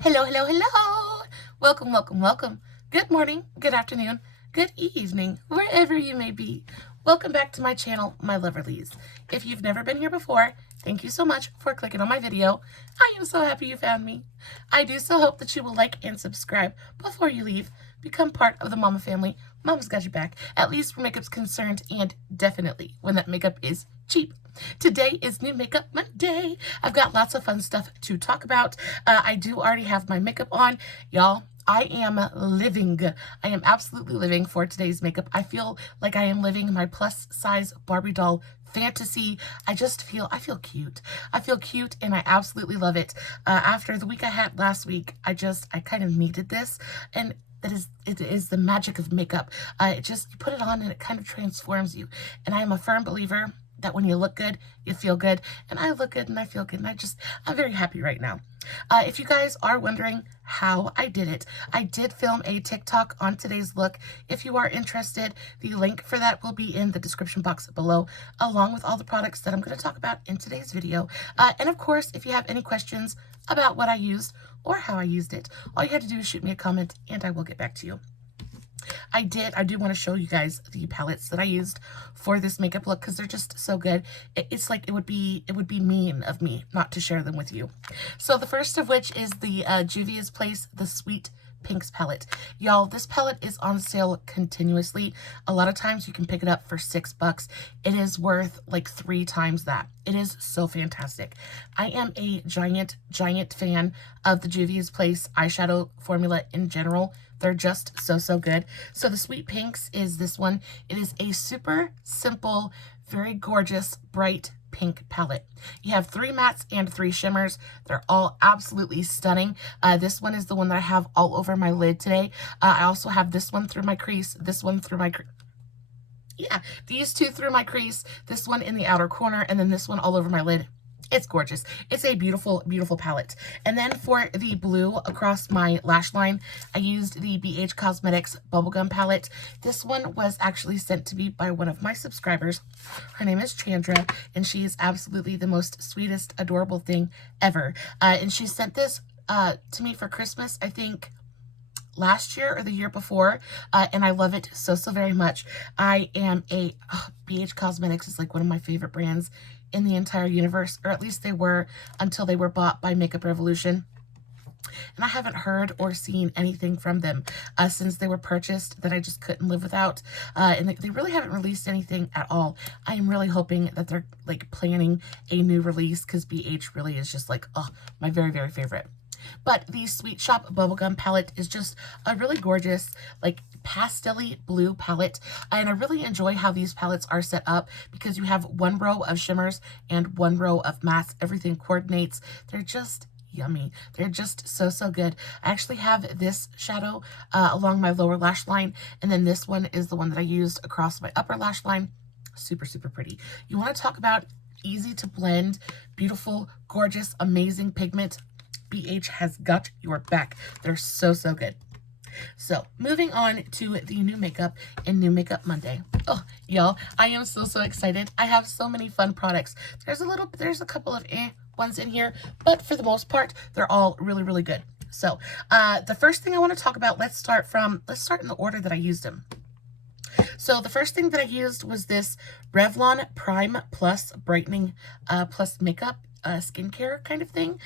Hello, hello, hello. Welcome, welcome, welcome. Good morning, good afternoon, good evening, wherever you may be. Welcome back to my channel, my Loverlies. If you've never been here before, thank you so much for clicking on my video. I am so happy you found me. I do so hope that you will like and subscribe before you leave. Become part of the Mama family. Mama's got your back, at least where makeup's concerned, and definitely when that makeup is cheap. Today is New Makeup Monday. I've got lots of fun stuff to talk about. I do already have my makeup on. Y'all, I am living. I am absolutely living for today's makeup. I feel like I am living my plus size Barbie doll fantasy. I feel cute. I feel cute and I absolutely love it. After the week I had last week, I kind of needed this, and it is the magic of makeup. You put it on and it kind of transforms you. And I am a firm believer that when you look good, you feel good, and I look good and I feel good, and I'm very happy right now. If you guys are wondering how I did it, I did film a TikTok on today's look. If you are interested, the link for that will be in the description box below, along with all the products that I'm going to talk about in today's video. And of course, if you have any questions about what I used or how I used it, all you have to do is shoot me a comment and I will get back to you. I do want to show you guys the palettes that I used for this makeup look because they're just so good. It's like it would be mean of me not to share them with you. So the first of which is the Juvia's Place, the Sweet Pinks palette. Y'all, this palette is on sale continuously. A lot of times you can pick it up for $6. It is worth like 3 times that. It is so fantastic. I am a giant fan of the Juvia's Place eyeshadow formula in general. They're just so good. So the Sweet Pinks is this one. It is a super simple, very gorgeous, bright pink palette. You have 3 mattes and 3 shimmers. They're all absolutely stunning. This one is the one that I have all over my lid today. I also have this one through my crease, this one through my yeah, these 2 through my crease, this one in the outer corner, and then this one all over my lid. It's gorgeous. It's a beautiful, beautiful palette. And then for the blue across my lash line, I used the BH Cosmetics Bubblegum palette. This one was actually sent to me by one of my subscribers. Her name is Chandra, and she is absolutely the most sweetest, adorable thing ever. And she sent this to me for Christmas, I think, last year or the year before, and I love it so very much. I am BH Cosmetics is like one of my favorite brands in the entire universe, or at least they were until they were bought by Makeup Revolution. And I haven't heard or seen anything from them since they were purchased that I just couldn't live without. And they really haven't released anything at all. I am really hoping that they're like planning a new release because BH really is just like, oh, my very favorite. But the Sweet Shop Bubblegum palette is just a really gorgeous, like, pastel-y blue palette. And I really enjoy how these palettes are set up because you have 1 row of shimmers and 1 row of mattes. Everything coordinates. They're just yummy. They're just so good. I actually have this shadow along my lower lash line, and then this one is the one that I used across my upper lash line. Super pretty. You want to talk about easy to blend, beautiful, gorgeous, amazing pigment. BH has got your back. They're so good. So moving on to the new makeup and New Makeup Monday. Oh, y'all, I am so excited. I have so many fun products. There's a couple of ones in here, but for the most part, they're all really good. So the first thing I want to talk about, let's start in the order that I used them. So the first thing that I used was this Revlon Prime Plus Brightening Plus Makeup skincare kind of thing.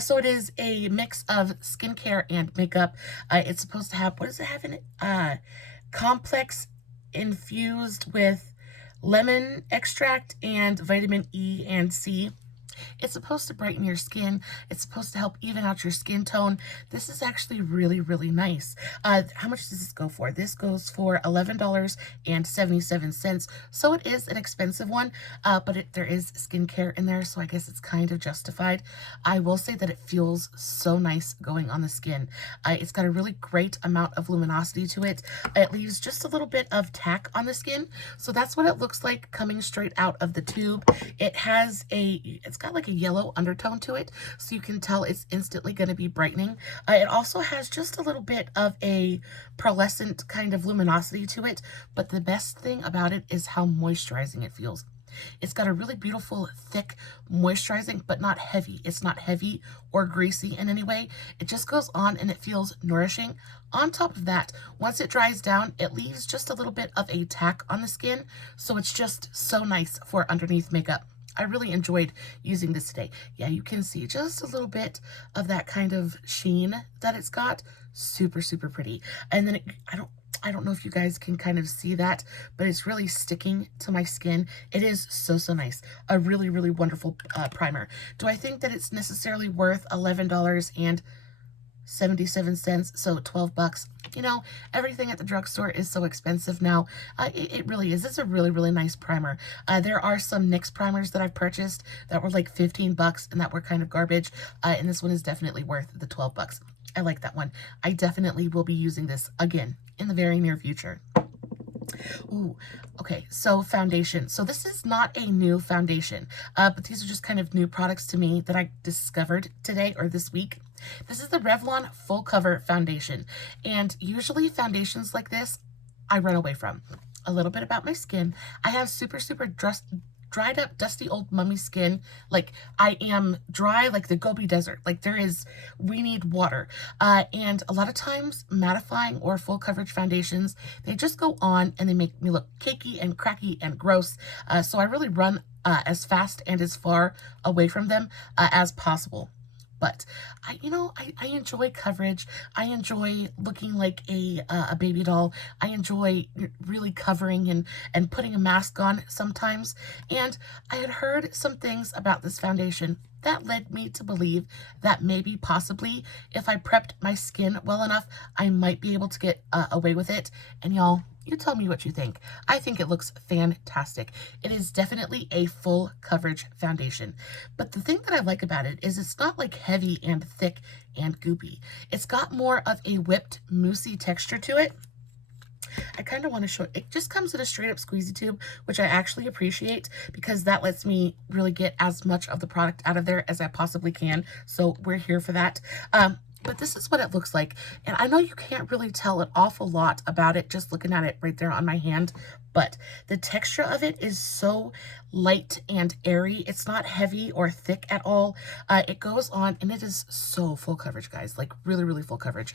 So it is a mix of skincare and makeup. It's supposed to have, what does it have in it? Complex infused with lemon extract and vitamin E and C. It's supposed to brighten your skin. It's supposed to help even out your skin tone. This is actually really nice. How much does this go for? This goes for $11.77. So it is an expensive one, but there is skincare in there, so I guess it's kind of justified. I will say that it feels so nice going on the skin. It's got a really great amount of luminosity to it. It leaves just a little bit of tack on the skin, so that's what it looks like coming straight out of the tube. It's got like a yellow undertone to it, so you can tell it's instantly going to be brightening. It also has just a little bit of a pearlescent kind of luminosity to it, but the best thing about it is how moisturizing it feels. It's got a really beautiful, thick, moisturizing, but not heavy. It's not heavy or greasy in any way. It just goes on and it feels nourishing. On top of that, once it dries down, it leaves just a little bit of a tack on the skin, so it's just so nice for underneath makeup. I really enjoyed using this today. Yeah, you can see just a little bit of that kind of sheen that it's got. Super, super pretty. And then I don't know if you guys can kind of see that, but it's really sticking to my skin. It is so, so nice. A really, really wonderful primer. Do I think that it's necessarily worth $11.77, so 12 bucks? You know, everything at the drugstore is so expensive now. It really is. It's a really, really nice primer. There are some NYX primers that I've purchased that were like 15 bucks and that were kind of garbage. And this one is definitely worth the 12 bucks. I like that one. I definitely will be using this again in the very near future. Ooh, okay, so foundation. So this is not a new foundation, but these are just kind of new products to me that I discovered today or this week. This is the Revlon Full Cover Foundation, and usually foundations like this, I run away from. A little bit about my skin. I have super, super dried up, dusty old mummy skin. Like, I am dry like the Gobi Desert. Like, we need water. And a lot of times mattifying or full coverage foundations, they just go on and they make me look cakey and cracky and gross. So I really run as fast and as far away from them as possible. But I enjoy coverage. I enjoy looking like a baby doll. I enjoy really covering and putting a mask on sometimes. And I had heard some things about this foundation that led me to believe that maybe possibly if I prepped my skin well enough, I might be able to get away with it. And y'all, you tell me what you think. I think it looks fantastic. It is definitely a full coverage foundation. But the thing that I like about it is it's not like heavy and thick and goopy. It's got more of a whipped, moussey texture to it. I kind of want to show it. It just comes in a straight up squeezy tube, which I actually appreciate because that lets me really get as much of the product out of there as I possibly can. So we're here for that. But this is what it looks like. And I know you can't really tell an awful lot about it just looking at it right there on my hand, but the texture of it is so light and airy. It's not heavy or thick at all. It goes on and it is so full coverage, guys, like really, really full coverage.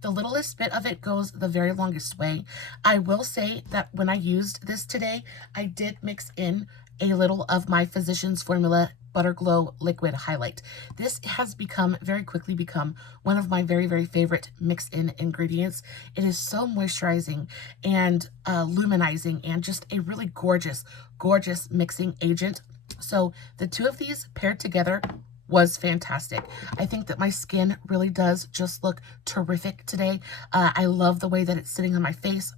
The littlest bit of it goes the very longest way. I will say that when I used this today, I did mix in a little of my Physicians Formula Butter Glow Liquid Highlight. This has very quickly become one of my very, very favorite mix-in ingredients. It is so moisturizing and luminizing and just a really gorgeous, gorgeous mixing agent. So the two of these paired together was fantastic. I think that my skin really does just look terrific today. I love the way that it's sitting on my face.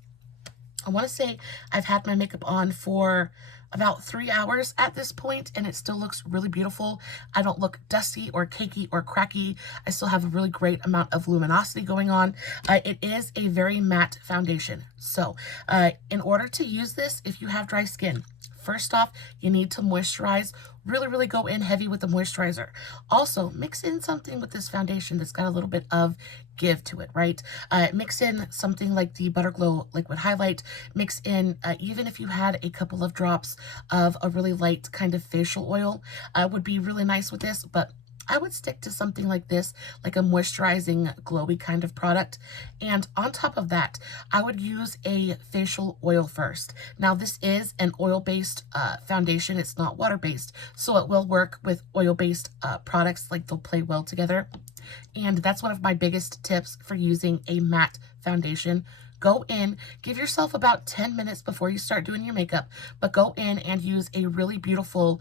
I want to say I've had my makeup on for about 3 hours at this point, and it still looks really beautiful. I don't look dusty or cakey or cracky. I still have a really great amount of luminosity going on. It is a very matte foundation. So in order to use this, if you have dry skin, first off, you need to moisturize. Really, really go in heavy with the moisturizer. Also, mix in something with this foundation that's got a little bit of give to it, right? Mix in something like the Butter Glow Liquid Highlight. Mix in, even if you had a couple of drops of a really light kind of facial oil, would be really nice with this, but I would stick to something like this, like a moisturizing, glowy kind of product. And on top of that, I would use a facial oil first. Now, this is an oil-based foundation. It's not water-based, so it will work with oil-based products. Like, they'll play well together. And that's one of my biggest tips for using a matte foundation. Go in, give yourself about 10 minutes before you start doing your makeup, but go in and use a really beautiful,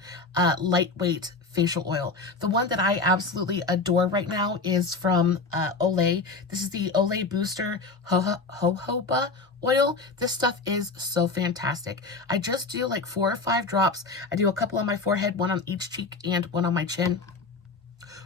lightweight facial oil. The one that I absolutely adore right now is from Olay. This is the Olay Booster Jojoba oil. This stuff is so fantastic. I just do like 4 or 5 drops. I do a couple on my forehead, one on each cheek and one on my chin.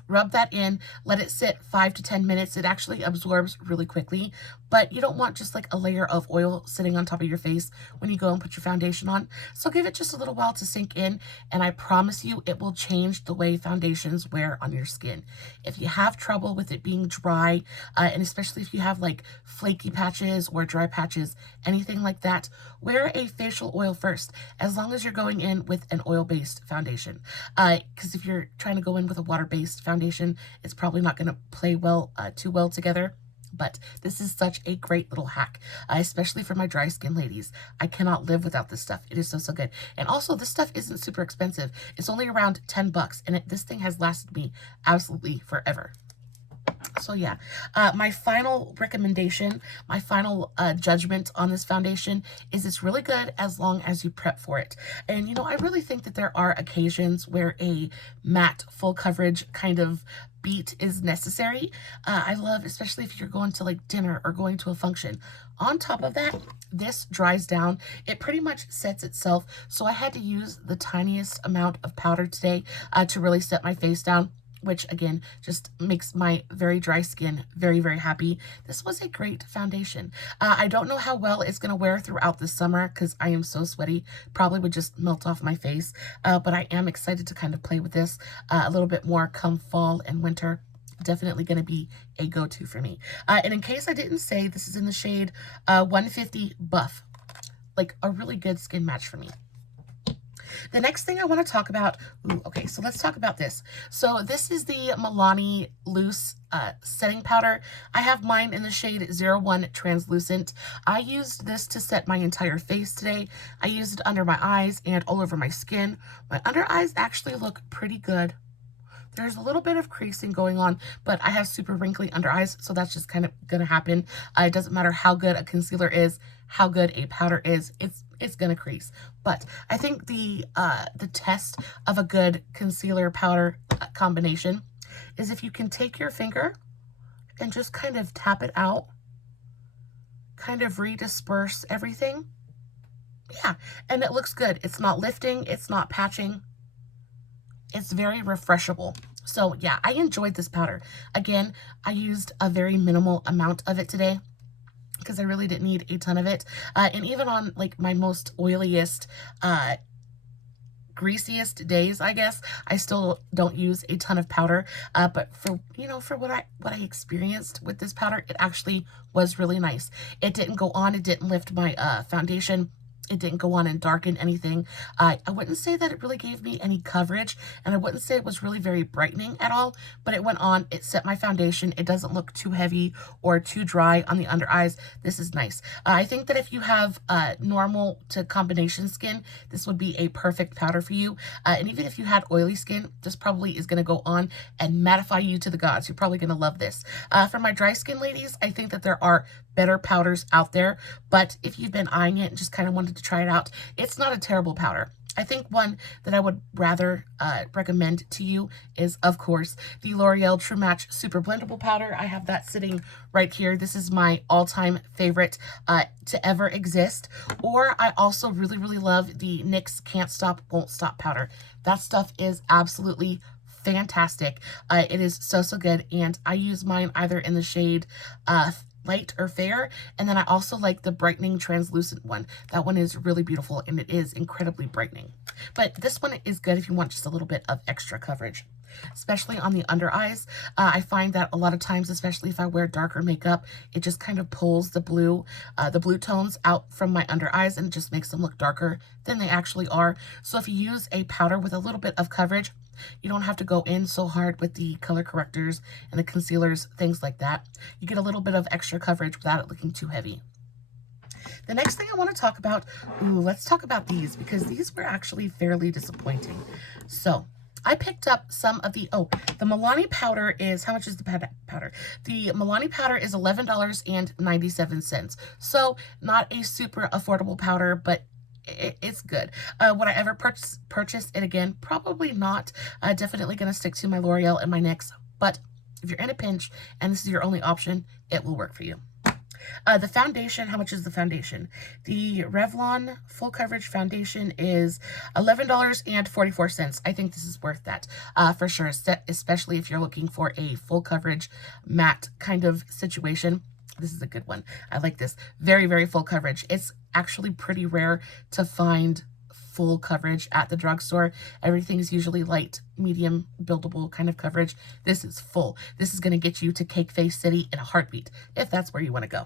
Rub that in, let it sit 5 to 10 minutes. It actually absorbs really quickly, but you don't want just like a layer of oil sitting on top of your face when you go and put your foundation on. So give it just a little while to sink in, and I promise you it will change the way foundations wear on your skin. If you have trouble with it being dry, and especially if you have like flaky patches or dry patches, anything like that, wear a facial oil first, as long as you're going in with an oil-based foundation. Because if you're trying to go in with a water-based foundation, it's probably not going to play well, too well together. But this is such a great little hack, especially for my dry skin ladies. I cannot live without this stuff. It is so, so good. And also, this stuff isn't super expensive. It's only around 10 bucks, and this thing has lasted me absolutely forever. So yeah, my final recommendation, my final judgment on this foundation is it's really good as long as you prep for it. And you know, I really think that there are occasions where a matte full coverage kind of beat is necessary. I love, especially if you're going to like dinner or going to a function. On top of that, this dries down. It pretty much sets itself. So I had to use the tiniest amount of powder today to really set my face down, which again just makes my very dry skin very, very happy. This was a great foundation. I don't know how well it's going to wear throughout the summer because I am so sweaty. Probably would just melt off my face, but I am excited to kind of play with this a little bit more come fall and winter. Definitely going to be a go-to for me. And in case I didn't say, this is in the shade 150 Buff. Like a really good skin match for me. The next thing I want to talk about, okay, so let's talk about this. So this is the Milani Loose setting powder. I have mine in the shade 01 Translucent. I used this to set my entire face today. I used it under my eyes and all over my skin. My under eyes actually look pretty good. There's a little bit of creasing going on, but I have super wrinkly under eyes, so that's just kind of gonna happen. It doesn't matter how good a concealer is, how good a powder is, it's gonna crease. But I think the test of a good concealer powder combination is if you can take your finger and just kind of tap it out, kind of redisperse everything. Yeah, and it looks good. It's not lifting, it's not patching. It's very refreshable. So yeah, I enjoyed this powder. Again, I used a very minimal amount of it today because I really didn't need a ton of it. And even on like my most oiliest, greasiest days, I guess, I still don't use a ton of powder. But for, you know, for what I experienced with this powder, it actually was really nice. It didn't go on, it didn't lift my foundation. It didn't go on and darken anything. I wouldn't say that it really gave me any coverage, and I wouldn't say it was really very brightening at all, but it went on, it set my foundation. It doesn't look too heavy or too dry on the under eyes. This is nice. I think that if you have normal to combination skin, this would be a perfect powder for you. And even if you had oily skin, this probably is going to go on and mattify you to the gods. You're probably going to love this. For my dry skin ladies, I think that there are better powders out there, but if you've been eyeing it and just kind of wanted to try it out, it's not a terrible powder. I think one that I would rather recommend to you is, of course, the L'Oreal True Match Super Blendable Powder. I have that sitting right here. This is my all-time favorite to ever exist. Or I also really, really love the NYX Can't Stop, Won't Stop powder. That stuff is absolutely fantastic. It is so, so good, and I use mine either in the shade light or fair, and then I also like the brightening translucent one. That one is really beautiful, and it is incredibly brightening. But this one is good if you want just a little bit of extra coverage, especially on the under eyes. I find that a lot of times, especially if I wear darker makeup, it just kind of pulls the blue tones out from my under eyes, and it just makes them look darker than they actually are. So if you use a powder with a little bit of coverage, you don't have to go in so hard with the color correctors and the concealers, things like that. You get a little bit of extra coverage without it looking too heavy. The next thing I want to talk about, let's talk about these, because these were actually fairly disappointing. So I picked up some of the Milani powder is, how much is the powder? The Milani powder is $11.97. So not a super affordable powder, but it's good. Would I ever purchase it again? Probably not. Definitely going to stick to my L'Oreal and my NYX. But if you're in a pinch and this is your only option, it will work for you. The foundation, how much is the foundation? The Revlon full coverage foundation is $11.44. I think this is worth that for sure, especially if you're looking for a full coverage matte kind of situation. This is a good one. I like this. Very, very full coverage. It's actually pretty rare to find full coverage at the drugstore. Everything is usually light, medium, buildable kind of coverage. This is full. This is going to get you to Cake Face City in a heartbeat, if that's where you want to go.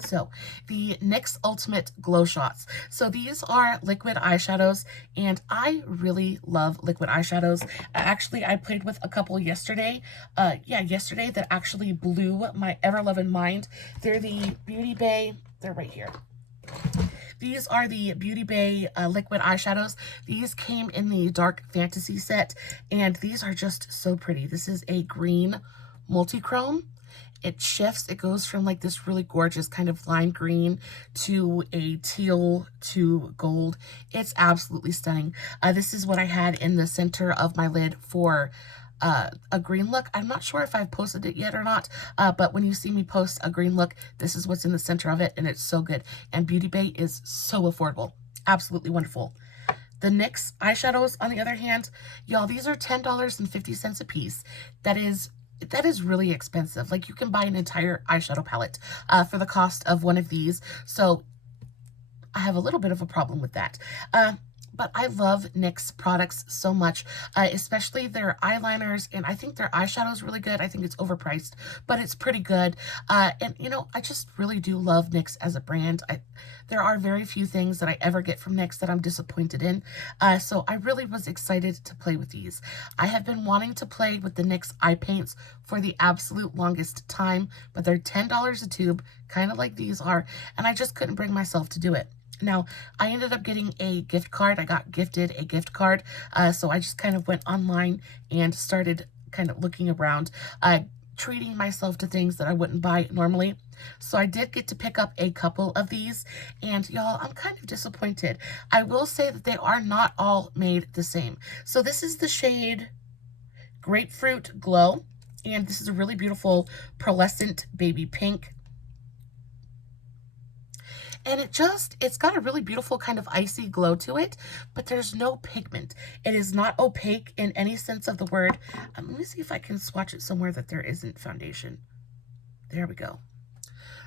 So the NYX Ultimate Glow Shots. So these are liquid eyeshadows, and I really love liquid eyeshadows. Actually, I played with a couple yesterday. Yesterday that actually blew my ever-loving mind. They're the Beauty Bay. They're right here. These are the Beauty Bay liquid eyeshadows. These came in the Dark Fantasy set, and these are just so pretty. This is a green multi-chrome. It shifts. It goes from like this really gorgeous kind of lime green to a teal to gold. It's absolutely stunning. This is what I had in the center of my lid for a green look. I'm not sure if I've posted it yet or not, but when you see me post a green look, this is what's in the center of it, and it's so good. And Beauty Bay is so affordable. Absolutely wonderful. The NYX eyeshadows, on the other hand, y'all, these are $10.50 a piece. That is really expensive. Like, you can buy an entire eyeshadow palette for the cost of one of these. So I have a little bit of a problem with that. But I love NYX products so much, especially their eyeliners, and I think their eyeshadow is really good. I think it's overpriced, but it's pretty good. And, you know, I just really do love NYX as a brand. There are very few things that I ever get from NYX that I'm disappointed in, so I really was excited to play with these. I have been wanting to play with the NYX eye paints for the absolute longest time, but they're $10 a tube, kind of like these are, and I just couldn't bring myself to do it. Now, I ended up getting a gift card. I got gifted a gift card, so I just kind of went online and started kind of looking around, treating myself to things that I wouldn't buy normally. So I did get to pick up a couple of these, and y'all, I'm kind of disappointed. I will say that they are not all made the same. So this is the shade Grapefruit Glow, and this is a really beautiful pearlescent baby pink. And it's got a really beautiful kind of icy glow to it, but there's no pigment. It is not opaque in any sense of the word. Let me see if I can swatch it somewhere that there isn't foundation. There we go.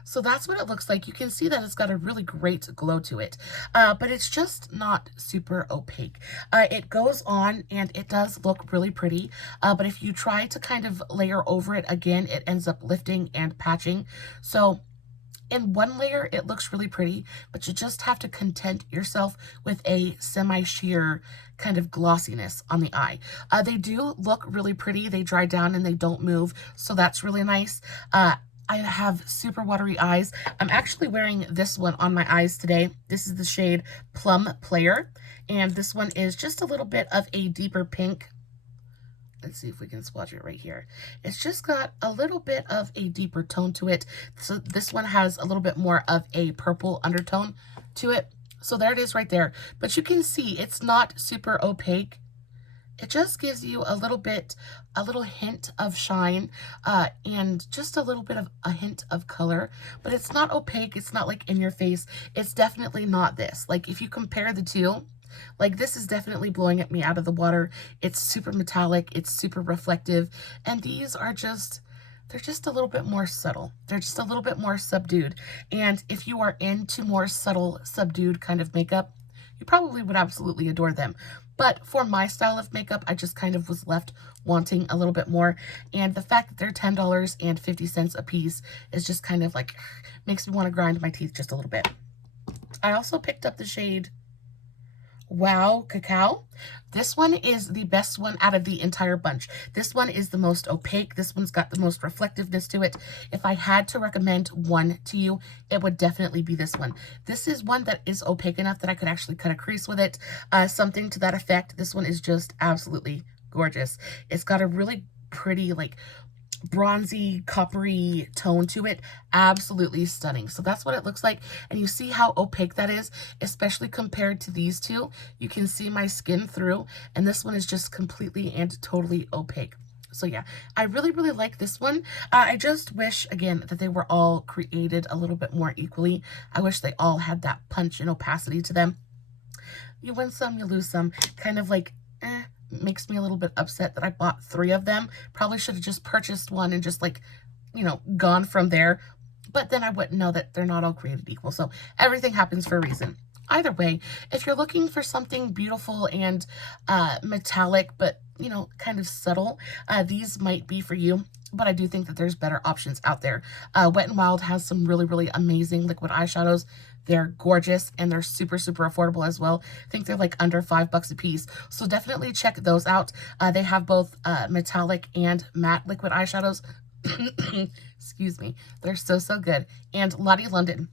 So that's what it looks like. You can see that it's got a really great glow to it, but it's just not super opaque. It goes on and it does look really pretty, but if you try to kind of layer over it again, it ends up lifting and patching. So in one layer, it looks really pretty, but you just have to content yourself with a semi-sheer kind of glossiness on the eye. They do look really pretty. They dry down and they don't move, so that's really nice. I have super watery eyes. I'm actually wearing this one on my eyes today. This is the shade Plum Player, and this one is just a little bit of a deeper pink. Let's see if we can swatch it right here. It's just got a little bit of a deeper tone to it. So this one has a little bit more of a purple undertone to it. So there it is right there. But you can see it's not super opaque. It just gives you a little hint of shine, and just a little bit of a hint of color. But it's not opaque. It's not like in your face. It's definitely not this. Like, if you compare the two, like, this is definitely blowing at me out of the water. It's super metallic, it's super reflective, and these are they're just a little bit more subtle. They're just a little bit more subdued. And if you are into more subtle, subdued kind of makeup, you probably would absolutely adore them. But for my style of makeup, I just kind of was left wanting a little bit more. And the fact that they're $10.50 a piece is just kind of like, makes me want to grind my teeth just a little bit. I also picked up the shade Wow Cacao. This one is the best one out of the entire bunch. This one is the most opaque. This one's got the most reflectiveness to it. If I had to recommend one to you, it would definitely be this one. This is one that is opaque enough that I could actually cut a crease with it. Something to that effect. This one is just absolutely gorgeous. It's got a really pretty, like, bronzy, coppery tone to it. Absolutely stunning. So that's what it looks like. And you see how opaque that is, especially compared to these two. You can see my skin through, and this one is just completely and totally opaque. So yeah, I really, really like this one. I just wish, again, that they were all created a little bit more equally. I wish they all had that punch and opacity to them. You win some, you lose some. Kind of like, makes me a little bit upset that I bought 3 of them. Probably should have just purchased one and just like, you know, gone from there. But then I wouldn't know that they're not all created equal. So everything happens for a reason. Either way, if you're looking for something beautiful and metallic, but, you know, kind of subtle, these might be for you. But I do think that there's better options out there. Wet n Wild has some really, really amazing liquid eyeshadows. They're gorgeous and they're super, super affordable as well. I think they're like under $5 a piece. So definitely check those out. They have both metallic and matte liquid eyeshadows. Excuse me. They're so, so good. And Lottie London.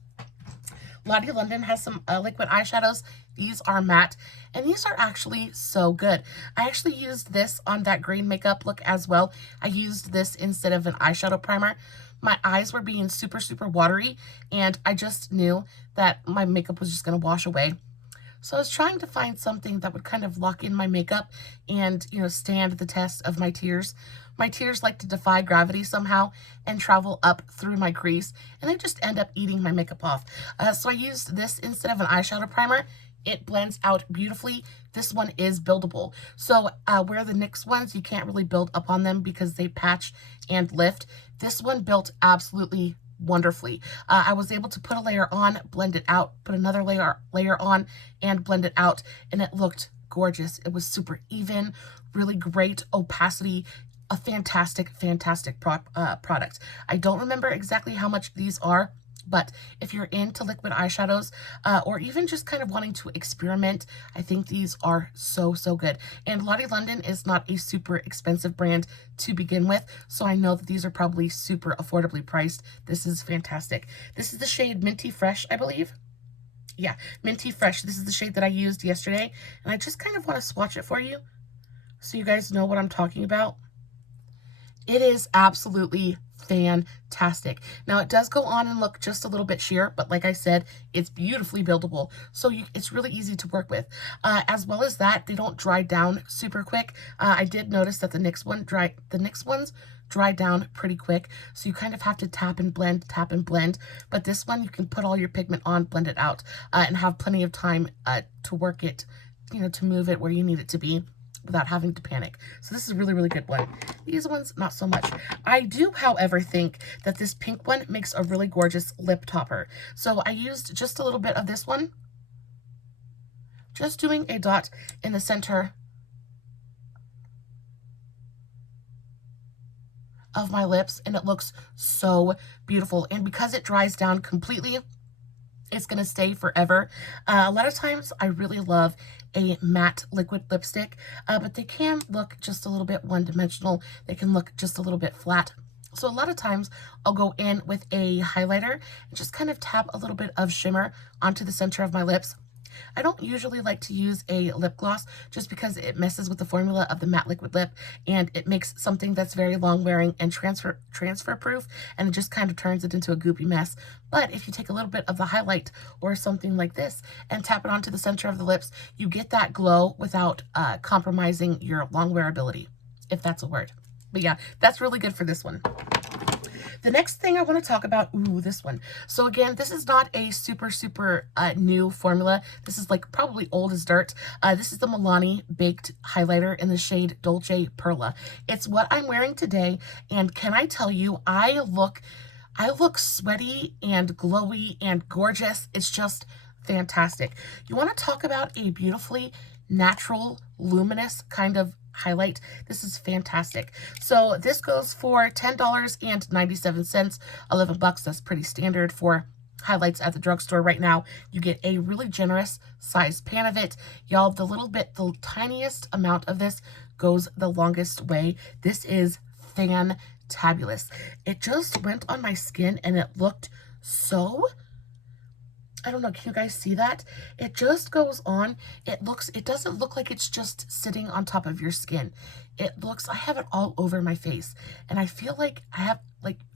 Lottie London has some liquid eyeshadows. These are matte, and these are actually so good. I actually used this on that green makeup look as well. I used this instead of an eyeshadow primer. My eyes were being super, super watery, and I just knew that my makeup was just going to wash away. So I was trying to find something that would kind of lock in my makeup and, you know, stand the test of my tears. My tears like to defy gravity somehow and travel up through my crease, and they just end up eating my makeup off. So I used this instead of an eyeshadow primer. It blends out beautifully. This one is buildable. So where the NYX ones, you can't really build up on them because they patch and lift. This one built absolutely wonderfully. I was able to put a layer on, blend it out, put another layer on, and blend it out, and it looked gorgeous. It was super even, really great opacity, a fantastic, fantastic product. I don't remember exactly how much these are, but if you're into liquid eyeshadows or even just kind of wanting to experiment, I think these are so, so good. And Lottie London is not a super expensive brand to begin with, so I know that these are probably super affordably priced. This is fantastic. This is the shade Minty Fresh, I believe. Yeah, Minty Fresh. This is the shade that I used yesterday, and I just kind of want to swatch it for you so you guys know what I'm talking about. It is absolutely fantastic. Now, it does go on and look just a little bit sheer, but like I said, it's beautifully buildable, so it's really easy to work with. As well as that, they don't dry down super quick. I did notice that the NYX ones dry down pretty quick, so you kind of have to tap and blend, but this one you can put all your pigment on, blend it out, and have plenty of time to work it, you know, to move it where you need it to be without having to panic. So this is a really, really good one. These ones, not so much. I do, however, think that this pink one makes a really gorgeous lip topper. So I used just a little bit of this one, just doing a dot in the center of my lips, and it looks so beautiful. And because it dries down completely, it's going to stay forever. A lot of times I really love a matte liquid lipstick, but they can look just a little bit one-dimensional. They can look just a little bit flat. So a lot of times I'll go in with a highlighter and just kind of tap a little bit of shimmer onto the center of my lips. I don't usually like to use a lip gloss just because it messes with the formula of the matte liquid lip, and it makes something that's very long wearing and transfer proof, and it just kind of turns it into a goopy mess. But if you take a little bit of the highlight or something like this and tap it onto the center of the lips, you get that glow without compromising your long wearability, if that's a word. But yeah, that's really good for this one. The next thing I want to talk about, this one. So again, this is not a super, super new formula. This is like probably old as dirt. This is the Milani Baked Highlighter in the shade Dolce Perla. It's what I'm wearing today, and can I tell you, I look sweaty and glowy and gorgeous. It's just fantastic. You want to talk about a beautifully natural, luminous kind of highlight? This is fantastic. So this goes for $10.97, $11. That's pretty standard for highlights at the drugstore right now. You get a really generous size pan of it. Y'all, the tiniest amount of this goes the longest way. This is fantabulous. It just went on my skin and it looked so, I don't know, can you guys see that? It just goes on. It doesn't look like it's just sitting on top of your skin. I have it all over my face, and I feel like I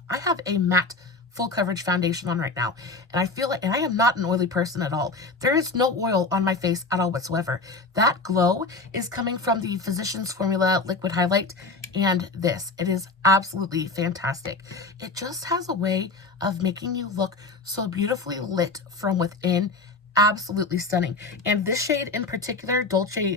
have a matte full coverage foundation on right now, and I feel like, and I am not an oily person at all. There is no oil on my face at all whatsoever. That glow is coming from the Physicians Formula Liquid Highlight, and this. It is absolutely fantastic. It just has a way of making you look so beautifully lit from within. Absolutely stunning. And this shade in particular, Dolce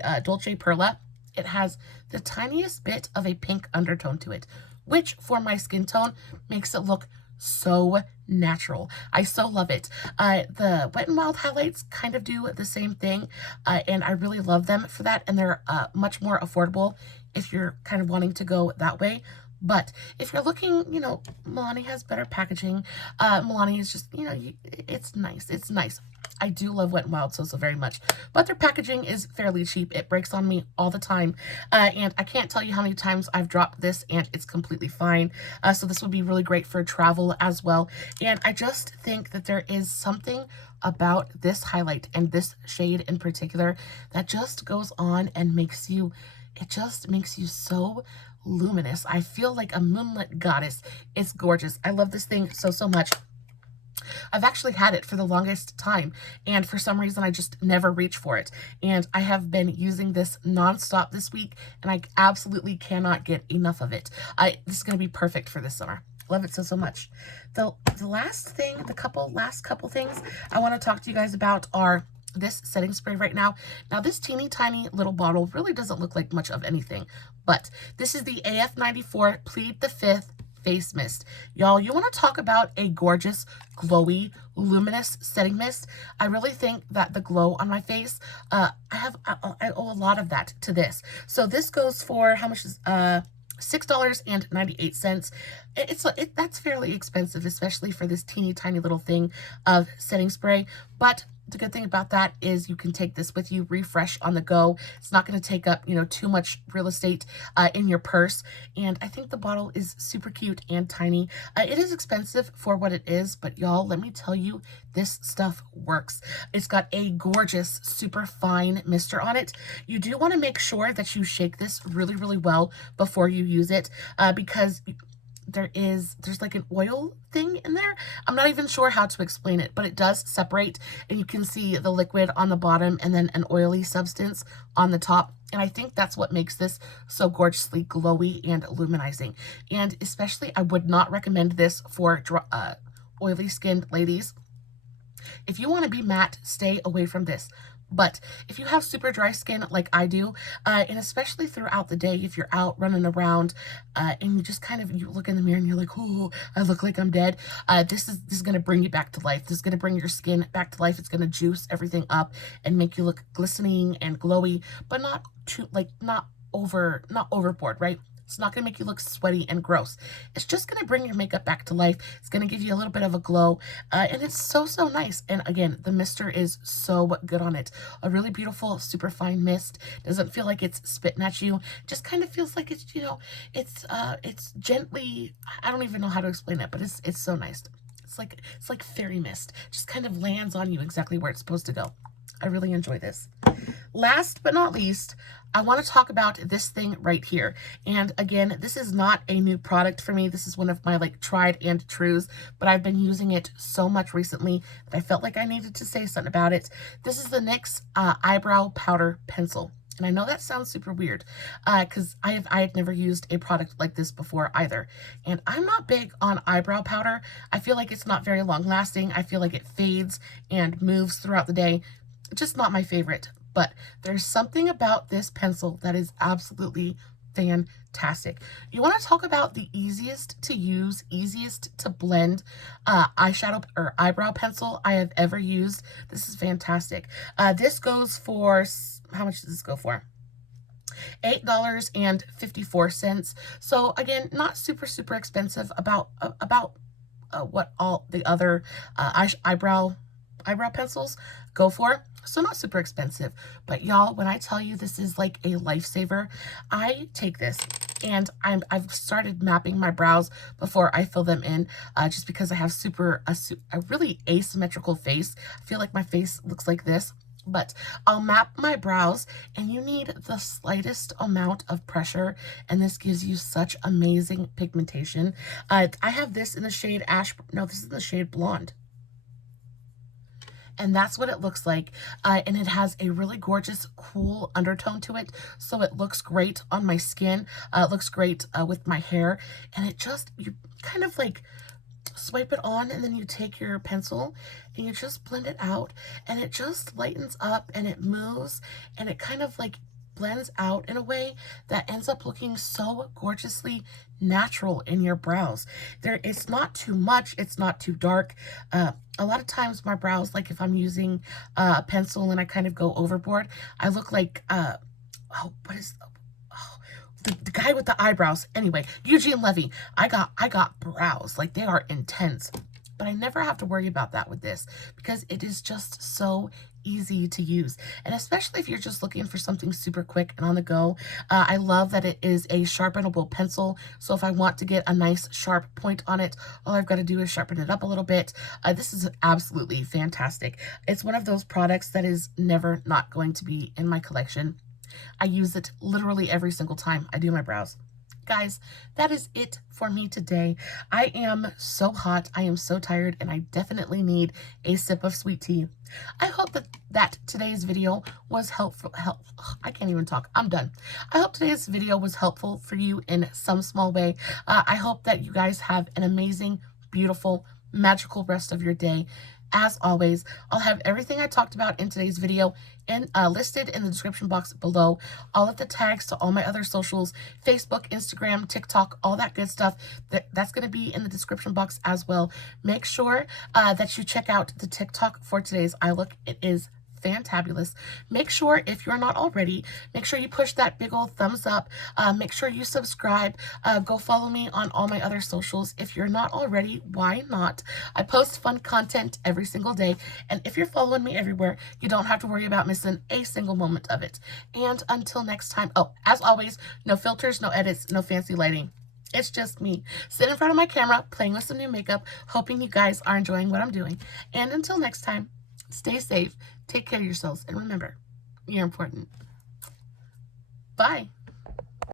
Perla, it has the tiniest bit of a pink undertone to it, which for my skin tone makes it look so natural. I so love it. The Wet n Wild highlights kind of do the same thing, and I really love them for that, and they're much more affordable if you're kind of wanting to go that way. But if you're looking, you know, Milani has better packaging. Milani is just, you know, it's nice. It's nice. I do love Wet n Wild so very much, but their packaging is fairly cheap. It breaks on me all the time, and I can't tell you how many times I've dropped this and it's completely fine. So this would be really great for travel as well. And I just think that there is something about this highlight and this shade in particular that just goes on and makes you, it just makes you so luminous. I feel like a moonlit goddess. It's gorgeous. I love this thing so much. I've actually had it for the longest time, and for some reason I just never reach for it. And I have been using this nonstop this week, and I absolutely cannot get enough of it. This is going to be perfect for this summer. Love it so much. The last thing, last couple things I want to talk to you guys about are this setting spray right now. Now, this teeny tiny little bottle really doesn't look like much of anything, but this is the AF94 Plead the 5th Face Mist. Y'all, you want to talk about a gorgeous, glowy, luminous setting mist? I really think that the glow on my face, I owe a lot of that to this. So this goes for, how much is, $6.98. That's fairly expensive, especially for this teeny tiny little thing of setting spray. But the good thing about that is you can take this with you, refresh on the go. It's not going to take up, you know, too much real estate in your purse. And I think the bottle is super cute and tiny. It is expensive for what it is, but y'all, let me tell you, this stuff works. It's got a gorgeous, super fine mister on it. You do want to make sure that you shake this really well before you use it, because there's like an oil thing in there. I'm not even sure how to explain it, but it does separate, and you can see the liquid on the bottom and then an oily substance on the top. And I think that's what makes this so gorgeously glowy and luminizing. And especially, I would not recommend this for oily skinned ladies. If you want to be matte, stay away from this. But if you have super dry skin like I do, and especially throughout the day, if you're out running around and you just kind of, you look in the mirror and you're like, oh, I look like I'm dead, this is going to bring you back to life. This is going to bring your skin back to life. It's going to juice everything up and make you look glistening and glowy, but not too, like, not overboard, right? It's not going to make you look sweaty and gross. It's just going to bring your makeup back to life. It's going to give you a little bit of a glow, and it's so nice. And again, the mister is so good on it. A really beautiful, super fine mist. Doesn't feel like it's spitting at you. Just kind of feels like it's, you know, it's gently, I don't even know how to explain it, but it's so nice. It's like fairy mist. Just kind of lands on you exactly where it's supposed to go. I really enjoy this. Last but not least, I want to talk about this thing right here. And again, this is not a new product for me. This is one of my like tried and trues, but I've been using it so much recently that I felt like I needed to say something about it. This is the NYX Eyebrow Powder Pencil. And I know that sounds super weird because I had never used a product like this before either. And I'm not big on eyebrow powder. I feel like it's not very long lasting. I feel like it fades and moves throughout the day. Just not my favorite, but there's something about this pencil that is absolutely fantastic. You want to talk about the easiest to use, easiest to blend eyeshadow or eyebrow pencil I have ever used. This is fantastic. This goes for, how much does this go for? $8.54. So again, not super expensive, about what all the other eyebrow pencils go for. So not super expensive, but y'all, when I tell you this is like a lifesaver, I take this and I've started mapping my brows before I fill them in, just because I have a really asymmetrical face. I feel like my face looks like this, but I'll map my brows, and you need the slightest amount of pressure, and this gives you such amazing pigmentation. I have this in the shade this is in the shade Blonde. and that's what it looks like. And it has a really gorgeous, cool undertone to it, so it looks great on my skin. It looks great with my hair, and it just, you kind of like swipe it on, and then you take your pencil and you just blend it out, and it just lightens up and it moves, and it kind of like blends out in a way that ends up looking so gorgeously natural in your brows. It's not too much, it's not too dark. A lot of times my brows, like if I'm using a pencil and I kind of go overboard, I look like what is the guy with the eyebrows. Anyway, Eugene Levy. I got brows. Like, they are intense. But I never have to worry about that with this because it is just so easy to use. And especially if you're just looking for something super quick and on the go. I love that it is a sharpenable pencil. So if I want to get a nice sharp point on it, all I've got to do is sharpen it up a little bit. This is absolutely fantastic. It's one of those products that is never not going to be in my collection. I use it literally every single time I do my brows. Guys, that is it for me today. I am so hot, I am so tired, and I definitely need a sip of sweet tea. I hope that today's video was helpful. I can't even talk. I'm done. I hope today's video was helpful for you in some small way. I hope that you guys have an amazing, beautiful, magical rest of your day. As always, I'll have everything I talked about in today's video listed in the description box below. All of the tags to all my other socials, Facebook, Instagram, TikTok, all that good stuff, that's going to be in the description box as well. Make sure that you check out the TikTok for today's eye look. It is fantabulous. Make sure, if you're not already, make sure you push that big old thumbs up. Make sure you subscribe. Go follow me on all my other socials. If you're not already, why not? I post fun content every single day, and if you're following me everywhere, you don't have to worry about missing a single moment of it. And until next time, oh, as always, no filters, no edits, no fancy lighting. It's just me sitting in front of my camera, playing with some new makeup, hoping you guys are enjoying what I'm doing. And until next time, stay safe, take care of yourselves, and remember, you're important. Bye.